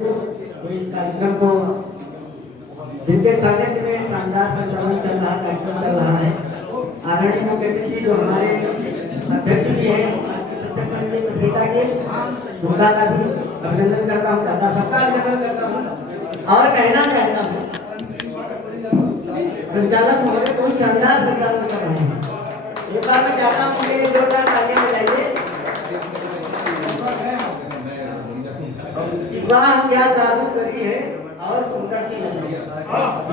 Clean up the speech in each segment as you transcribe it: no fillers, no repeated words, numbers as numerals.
तो इस कार्यक्रम को जिनके सानिध्य में शानदार संचालन चल रहा कार्यक्रम चल रहा है, आदरणीय मुख्य अतिथि जो हमारे अध्यक्ष भी है शिक्षक संघ के प्रेसिडेंट के, उनका का भी अभिनंदन करता हूँ, दादा सबका अभिनंदन करता हूँ। और कहना चाहता हूँ संचालक महोदय कोई शानदार संचालन कर रहे हैं। एक बार मैं चाहता हूँ कि जोरदार तालियां बजाइए। वाह क्या जादू करी है और सुंदर सी लगी।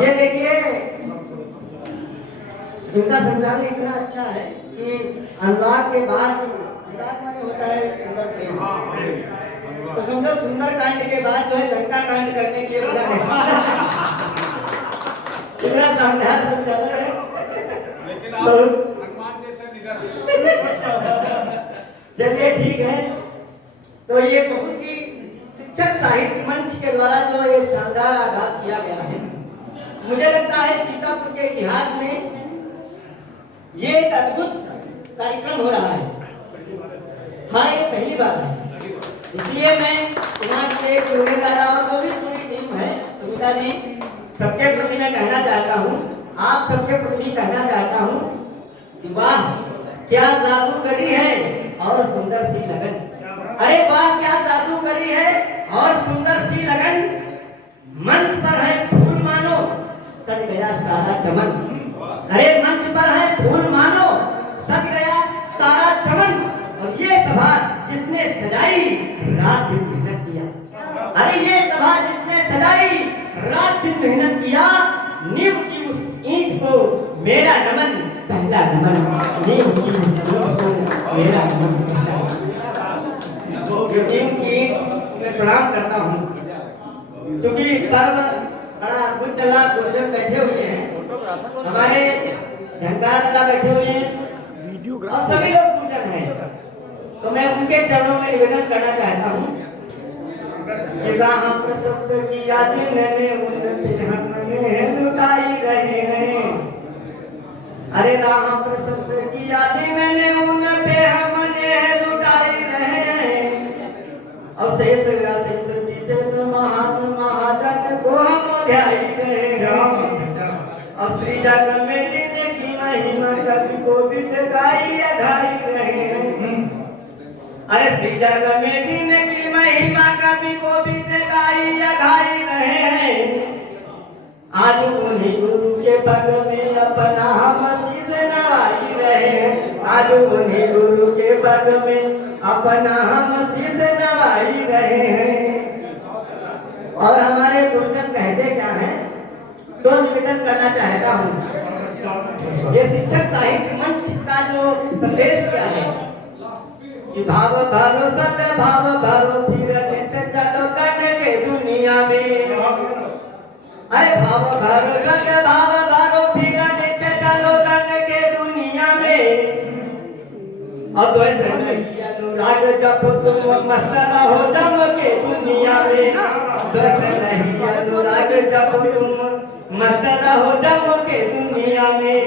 ये देखिए इनका संचालन इतना अच्छा है कि अनुराग के बाद अनुराग माने होता है सुंदर प्रेम, तो समझो सुंदर कांड के बाद जो है लंका कांड करने के लिए इतना शानदार संचालन है। लेकिन आप हनुमान जैसा चलिए ठीक है। तो ये बहुत ही शिक्षक साहित्य मंच के द्वारा जो ये शानदार आगाज किया गया है, मुझे लगता है सीतापुर के इतिहास में ये एक अद्भुत कार्यक्रम हो रहा है। हाँ, ये पहली बार है, इसलिए मैं यहाँ के दादाओं को भी पूरी टीम है सुविधा जी सबके प्रति मैं कहना चाहता हूँ, आप सबके प्रति कहना चाहता हूँ कि वाह क्या जादूगरी है और सुंदर सी लगन। अरे वाह क्या जादूगरी है और सुंदर सी लगन, मंच पर है फूल मानो सज गया सारा चमन। अरे मंच पर है फूल मानो सज गया सारा चमन, और ये सभा जिसने सजाई रात दिन मेहनत किया। अरे ये सभा जिसने सजाई रात दिन मेहनत किया, नींव की उस ईंट को मेरा नमन पहला नमन। नींव की उस ईंट को मेरा नमन पहला नमन। मैं प्रणाम करता हूँ क्योंकि पर्व बड़ा अद्भुत चला। गुरुजन बैठे हुए हैं, हमारे झंकार दादा बैठे हुए हैं और सभी लोग गुरुजन हैं, तो मैं उनके चरणों में निवेदन करना चाहता हूँ कि राह प्रशस्त की यादें मैंने उन पे हमने लुटाई रहे हैं। अरे राह प्रशस्त की यादें मैंने उन पे हमने लुटाई रहे हैं, और शेष विशेष महाजन को हम ध्याई रहे हैं, और श्री जग में दिन की महिमा कवि को भी गाई गाई रहे हैं। अरे श्री जग में दिन की महिमा कवि को भी गाई गाई रहे हैं। आज उन्हीं गुरु के पद में अपना हम शीश नवाई रहे हैं। आज उन्हीं गुरु के पद में अपना हम शीश नवाई रहे हैं। और हमारे गुरुजन कहते क्या हैं, तो निवेदन करना चाहता हूँ। ये शिक्षक साहित्य मंच का जो संदेश क्या है कि भाव भरो सत भाव भरो फिर नित्य चलो करने के दुनिया में। अरे भाव भरो सत भाव भरो फिर नित्य चलो करने के दुनिया में। अब अनुराग जब तुम मस्त रहो जम के दुनिया में, नहीं अनुराग जब तुम मस्त रहो जम के दुनिया में।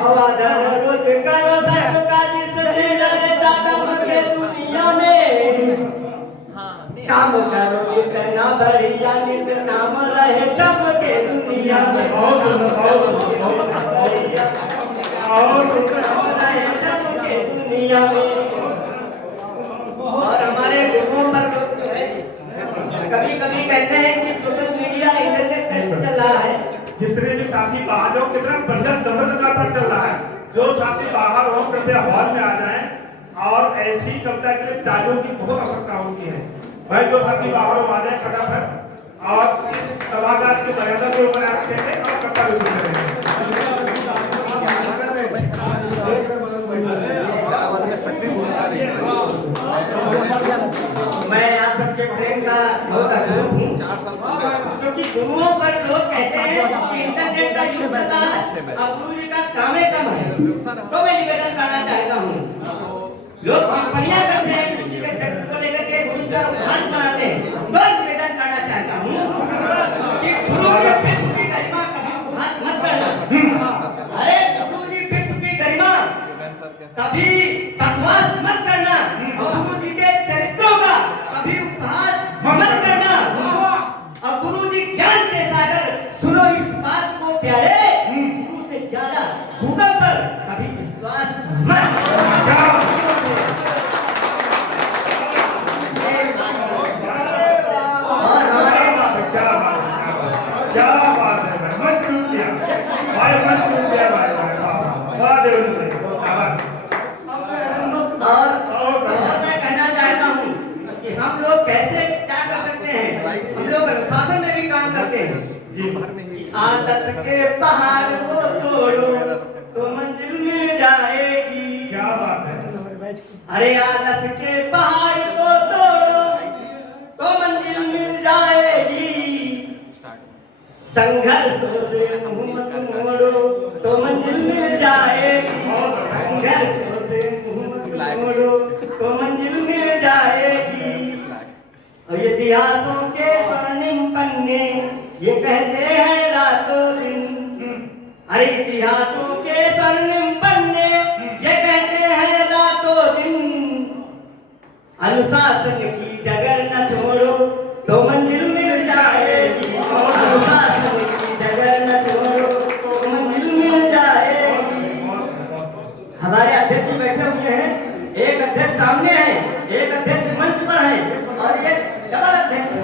अवादन रोज करो सब काज से डरे दादम के दुनिया में। काम करो इतना बढ़िया नित नाम रहे जम के दुनिया में। दुनिया में और हमारे गुरुओं पर लोग जो है कभी कभी कहते हैं कि सोशल मीडिया इंटरनेट चल रहा है। जितने भी साथी बाहर हो, कितना बढ़िया समृद्ध का पर चल रहा है। जो साथी बाहर हो कृपया हॉल में आ जाएं, और ऐसी कविता के लिए तालियों की बहुत आवश्यकता होती है। भाई जो साथी बाहर हो आ जाए फटाफट, और इस सभागार की मर्यादा के ऊपर आप देंगे और कविता भी सुन रहे हैं। मैं आप सबके प्रेम का बहुत अद्भुत हूँ, क्योंकि गुरुओं पर लोग कहते हैं कि इंटरनेट का युग चला है, अब गुरु जी का काम कम है। तो मैं निवेदन करना चाहता हूँ, लोग टिप्पणियां करते हैं गुरु जी के चरित्र को लेकर के, गुरु जी का उपहास बनाते हैं। तो निवेदन करना चाहता हूँ कि गुरु के विश्व की गरिमा कभी उपहास मत करना। अरे गुरु जी विश्व की गरिमा कभी बकवास मत करना, और गुरु जी के चरित्रों का कभी उपहास मत करना। आलस के पहाड़ को तोड़ो तो मंजिल मिल जाएगी। क्या बात है। अरे आलस के पहाड़ को तोड़ो तो मंजिल मिल जाएगी। संघर्षों से मुंह मत मोड़ो तो मंजिल मिल जाएगी। संघर्षों से मुंह मत मोड़ो तो मंजिल मिल जाएगी। और इतिहासों के स्वर्णिम पन्ने ये कहते हैं रातों दिन। अरे इतिहासों के स्वर्णिम पन्ने ये कहते हैं रातों दिन। अनुशासन की डगर न छोड़ो तो मंजिल मिल जाएगी। अनुशासन की डगर न छोड़ो तो मंजिल मिल जाएगी। हमारे अध्यक्ष बैठे हुए हैं, एक अध्यक्ष सामने है, एक अध्यक्ष मंच पर है और एक डबल अध्यक्ष है।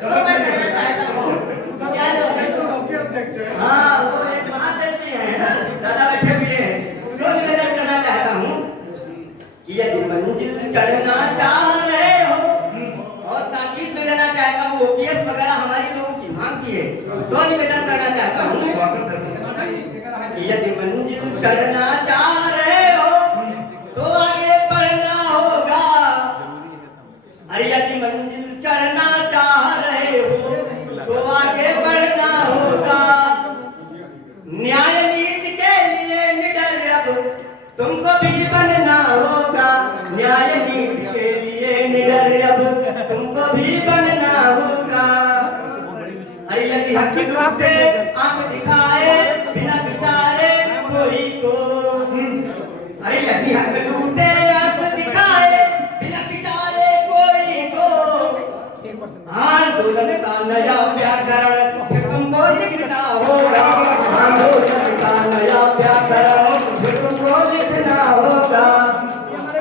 तो मैं कहना चाहता हूँ तो क्या जो है तो अध्यक्ष है, हाँ वो एक महाध्यक्ष है ना, दादा बैठे हुए हैं। तो निवेदन करना चाहता हूँ कि यदि मंजिल चढ़ना चाह रहे हो, और ताकीद में देना चाहता हूँ ओपीएस वगैरह हमारी लोगों की मांग की है, तो निवेदन करना चाहता हूँ कि यदि मंजिल चढ़ना चाह रहे हो तो आगे बढ़ना होगा। अरे यदि मंजिल चढ़ना चाह रहे हो तो आगे बढ़ना होगा। न्याय नीति के लिए निडर अब तुमको भी बनना होगा। न्याय नीति के लिए निडर अब तुमको भी बनना होगा। अरे यदि हक टूटे आंख दिखाए बिना विचारे कोई को। अरे यदि हक टूटे आंख दिखाए बिना विचारे कोई को। आंदोलन का नया व्याकरण फिर तुमको लिखना होगा। आंदोलन का नया व्याकरण फिर तुमको लिखना होगा।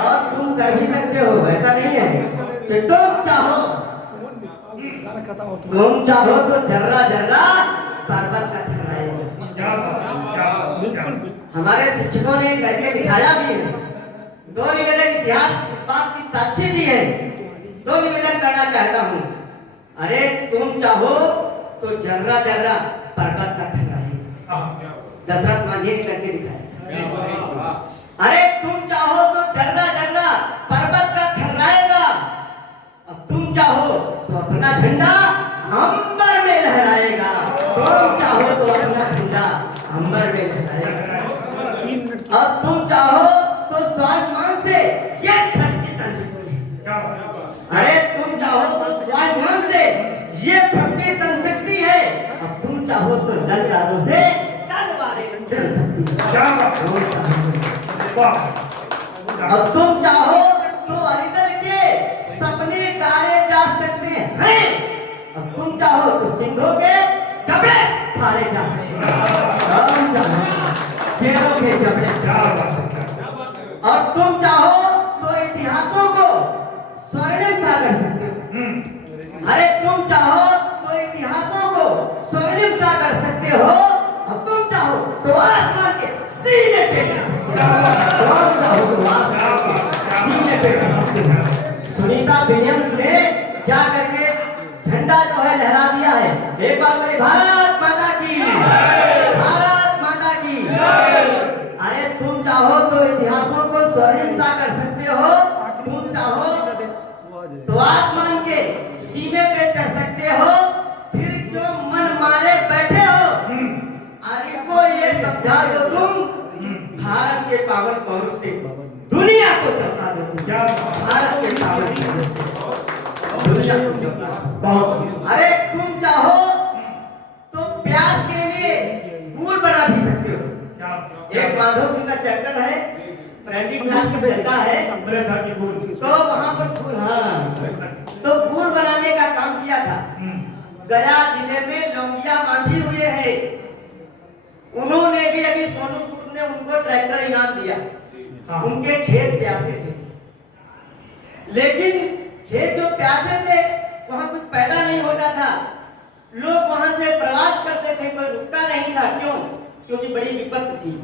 और तुम कर भी सकते हो, ऐसा नहीं है कि तुम चाहो तो जर्रा जर्रा पर्वत का ठहराएगा। हमारे शिक्षकों ने करके दिखाया भी है। दो निवेदन इतिहास इस बात की साक्षी भी है। दो निवेदन करना चाहता हूँ। अरे तुम चाहो तो जर्रा जर्रा पर्वत का ठहराएगा। दशरथ मांझी ने करके दिखाया। अरे तुम चाहो तो जर्रा जर्रा पर्वत का ठहराएगा। अब तुम चाहो तो अपना झंडा अंबर में लहराएगा। तुम चाहो तो अपना झंडा अंबर में लहराएगा। और तुम चाहो तो स्वाभिमान से ये भक्ति तन सकती है। अरे तुम चाहो तो स्वाभिमान से ये भक्ति तन सकती है। अब तुम चाहो तो ललकारों से तलवारें चल सकती है। अब तुम चाहो तो हरिदल के सपने गाड़े जा सकते हैं। अब तुम चाहो तो सिंहों के जबड़े फाड़े जा सकते हैं। शेरों के जबड़े। और तुम चाहो तो इतिहासों को स्वर्णिम सा कर सकते हो। अरे तुम चाहो तो इतिहासों को स्वर्णिम सा कर सकते हो। और तुम चाहो तो आसमान के सीने पे कर सकते हो। तुम चाहो तो आसमान के सीने पे कर सकते हो। सुनीता विलियम्स ने जा करके झंडा जो है लहरा दिया है। एक बार बोले भारत माता की, भारत माता की। अरे तुम चाहो तो इतिहासों को स्वर्णिम सा कर सकते हो। तुम चाहो तो आसमान के सीने पे चढ़ सकते हो। फिर क्यों मन मारे बैठे हो? अरे को ये समझा दो तुम भारत के पावन पौरुष से दुनिया को चौंका दो। भारत के पावन दुनिया को चौंका दो। अरे तुम चाहो तो प्यास के लिए गुड़ बना भी सकते हो। एक माधव सिंह का चैप्टर है, प्राइमरी क्लास में चलता है। तो वहाँ पर गुड़, हाँ, तो गुड़ बनाने का काम किया था। गया जिले में लौंगिया मांझी हुए हैं। उन्होंने भी अभी सोनूपुर ने उनको ट्रैक्टर इनाम दिया। उनके खेत प्यासे थे, लेकिन खेत जो प्यासे थे वहां कुछ पैदा नहीं होता था। लोग वहां से प्रवास करते थे, कोई रुकता नहीं था। क्यों? क्योंकि बड़ी विपत्ति थी।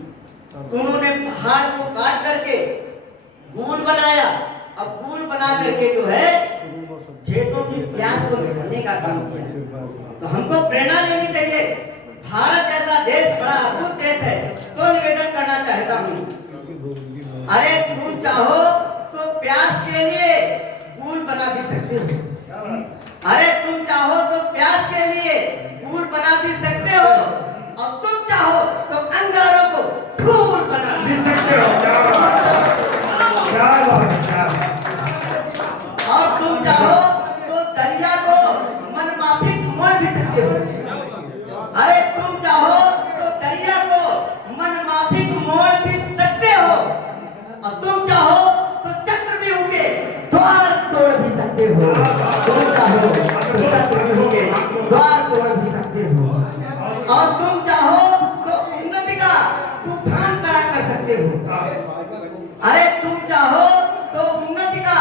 उन्होंने पहाड़ को काट करके गुड़ बनाया अब पुल बना करके जो है खेतों की प्यास को मिटाने का काम किया। तो हमको प्रेरणा लेनी चाहिए। भारत जैसा देश बड़ा अद्भुत देश है। तो निवेदन करना चाहता हूँ, अरे तुम चाहो तो प्यास के लिए पुल बना भी सकते हो। अरे तुम चाहो तो प्यास के लिए पुल बना भी सकते हो, और तुम चाहो तो अंगारों को फूल बना भी सकते हो। क्या बात है। और तुम चाहो तो दरिया को मनमाफिक मोड़ भी सकते हो। अरे तुम चाहो तो दरिया को मनमाफिक मोड़ भी सकते हो, और तुम चाहो तो चक्रव्यूह के द्वार तोड़ भी सकते हो। तुम चाहो तो चक्रव्यूह के द्वार तोड़ भी सकते हो, और तुम चाहो तो उन्नति का तूफान खड़ा कर सकते हो। अरे तुम चाहो तो उन्नति का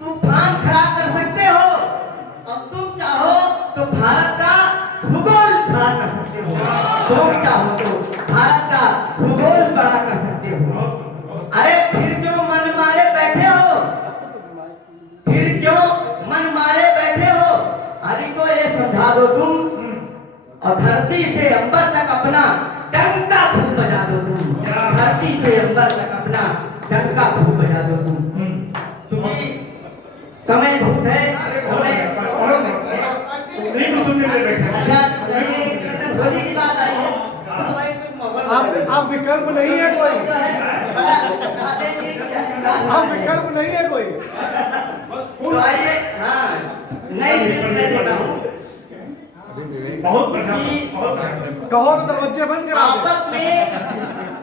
तूफान खड़ा कर सकते हो, और तुम चाहो तो भारत का भूगोल खड़ा कर सकते हो। तुम चाहो तो भारत का भूगोल बड़ा कर सकते हो। अरे फिर क्यों मन मारे बैठे हो? फिर क्यों मन मारे बैठे हो? हरि को ये समझा दो तुम, और धरती से अंबर तक अपना डंका खूब बजा दो तुम। धरती से अंबर तक अपना डंका खूब बजा दो तुम। क्योंकि समय बहुत है, नहीं कुछ सुनने के लिए बैठे। अच्छा होली की बात आई है, आप विकल्प नहीं है कोई, आप विकल्प नहीं है कोई। तो आइए, हाँ नई चीज मैं देता हूँ। बहुत बढ़िया, बहुत बढ़िया। कहो तो दरवाजे बंद करा दे। आपस में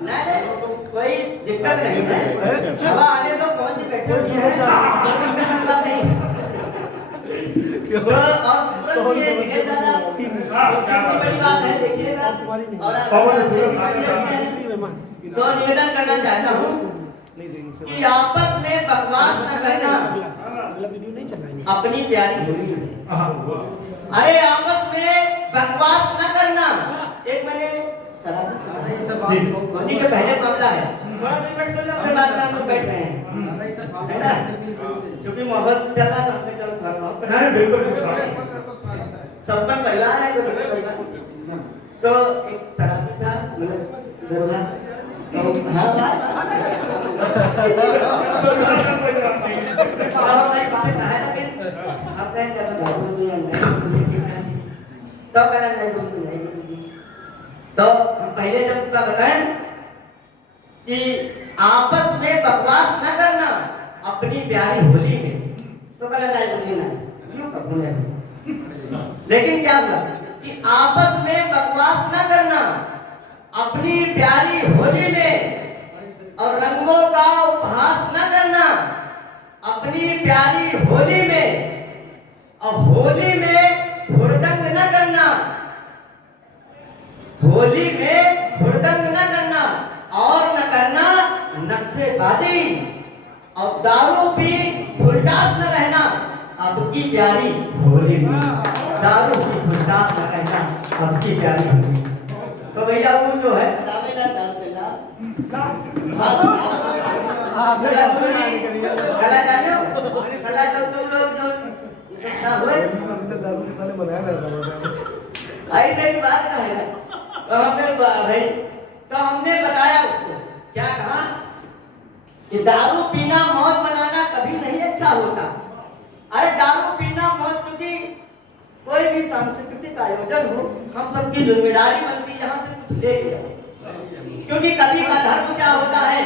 नहीं कोई दिक्कत नहीं है। हवा आने दो, कौन सी बैठे हुए हैं, कोई दिक्कत की बात नहीं। तो और सूरज ये दिखे ज्यादा बड़ी बात है, देखिएगा। और तो निवेदन करना चाहता हूँ कि आपस में बकवास न करना अपनी प्यारी होली है। अरे आपस में बकवास न करना। एक मैंने होली के पहले मामला है, थोड़ा 2 मिनट सुन लो, फिर बाद में हम लोग बैठ रहे हैं, है ना? क्योंकि मोहब्बत चल रहा था, हमने चलो थोड़ा नहीं बिल्कुल सबका परिवार है, परिवार। तो एक शराबी था, मतलब दरोगा, तो हाँ तो हम पहले जब का बताएं कि आपस में बकवास न करना अपनी प्यारी होली में, तो कहना नहीं बोली ना क्यों कपूने। लेकिन क्या हुआ कि आपस में बकवास न करना अपनी प्यारी होली में, और रंगों का उपहास न करना अपनी प्यारी होली में, और होली में हुड़दंग न करना, होली में हुड़दंग न करना, और न करना नक्शेबाजी, और दारू पी फुलटास न रहना आपकी प्यारी होली में। दारू पी फुलटास न रहना आपकी प्यारी होली। तो भैया वो जो है गला जाने सला तो तुम लोग जो ऐसे ही बात का है। तो हमने भाई, तो हमने बताया उसको, क्या कहा कि दारू पीना मौत मनाना कभी नहीं अच्छा होता। अरे दारू पीना मौत, क्योंकि कोई भी सांस्कृतिक आयोजन हो, हम सबकी जिम्मेदारी बनती है यहाँ से कुछ ले लिया। क्योंकि कभी का धर्म क्या होता है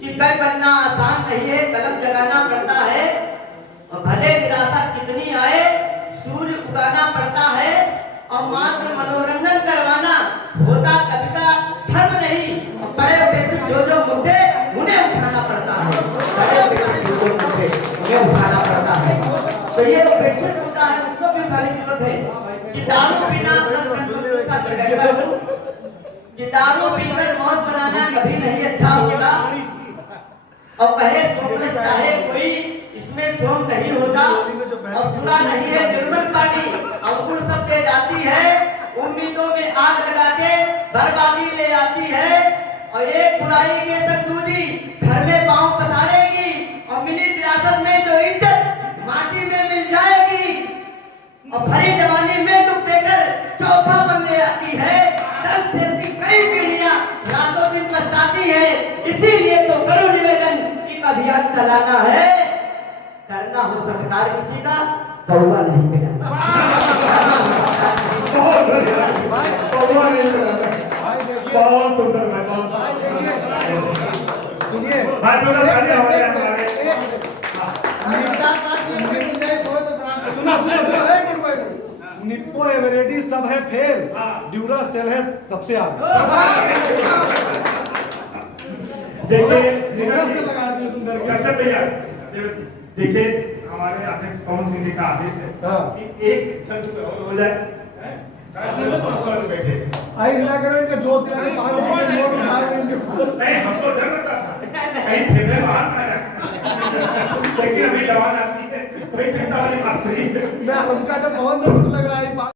कि कई बनना आसान नहीं है, कलम जगाना पड़ता है, और भले निराशा कितनी आए सूर्य उगाना पड़ता है, और मात्र मनोरंजन करवाना होता कभी का धर्म नहीं। और बड़े उपेक्षित जो मुद्दे उन्हें उठाना पड़ता है, बड़े उपेक्षित जो मुद्दे उन्हें उठाना पड़ता है। तो ये उपेक्षित मुद्दा है, उसको भी उठाने की जरूरत है कि दारू पीना कि दारू पीकर मौत बनाना कभी नहीं अच्छा होता। और कहे सोमरस चाहे कोई, इसमें सोम नहीं होता, और बुरा नहीं है निर्मल पानी, अवगुण सब दे जाती है, उम्मीदों में आग लगा के बर्बादी ले आती है। और एक बुराई के संग दूजी घर में पांव पसारेगी, इसीलिए तो करो निवेदन कि अभियान चलाना है, करना हो सत्कार किसी का, कौवा नहीं मिला। बहुत बढ़िया, कौवा नहीं मिला। बहुत सुंदर भाई, बहुत भाई देखिए, सुनिए, भाई थोड़ा तालियां हो रही है हमारे। सुना सुना सुना, एक मिनट एक मिनट। निप्पो एवरेडी सब है फेल, ड्यूरा सेल है सबसे आगे। देखिए ड्यूरा सेल लगा दिए तुम दरगाह। कैसे भैया देखिए हमारे अध्यक्ष पवन सिंह जी का आदेश है हाँ। कि एक छंद पे और हो जाए बैठे आई हिला करो इनका जोत दिला के बाहर से लोग उठा रहे हैं। नहीं हमको डर लगता था कहीं फेफड़े बाहर ना जाए लेकिन अभी जवान आदमी है कोई चिंता वाली बात नहीं है। मैं हमका तो बहुत दुख लग रहा है।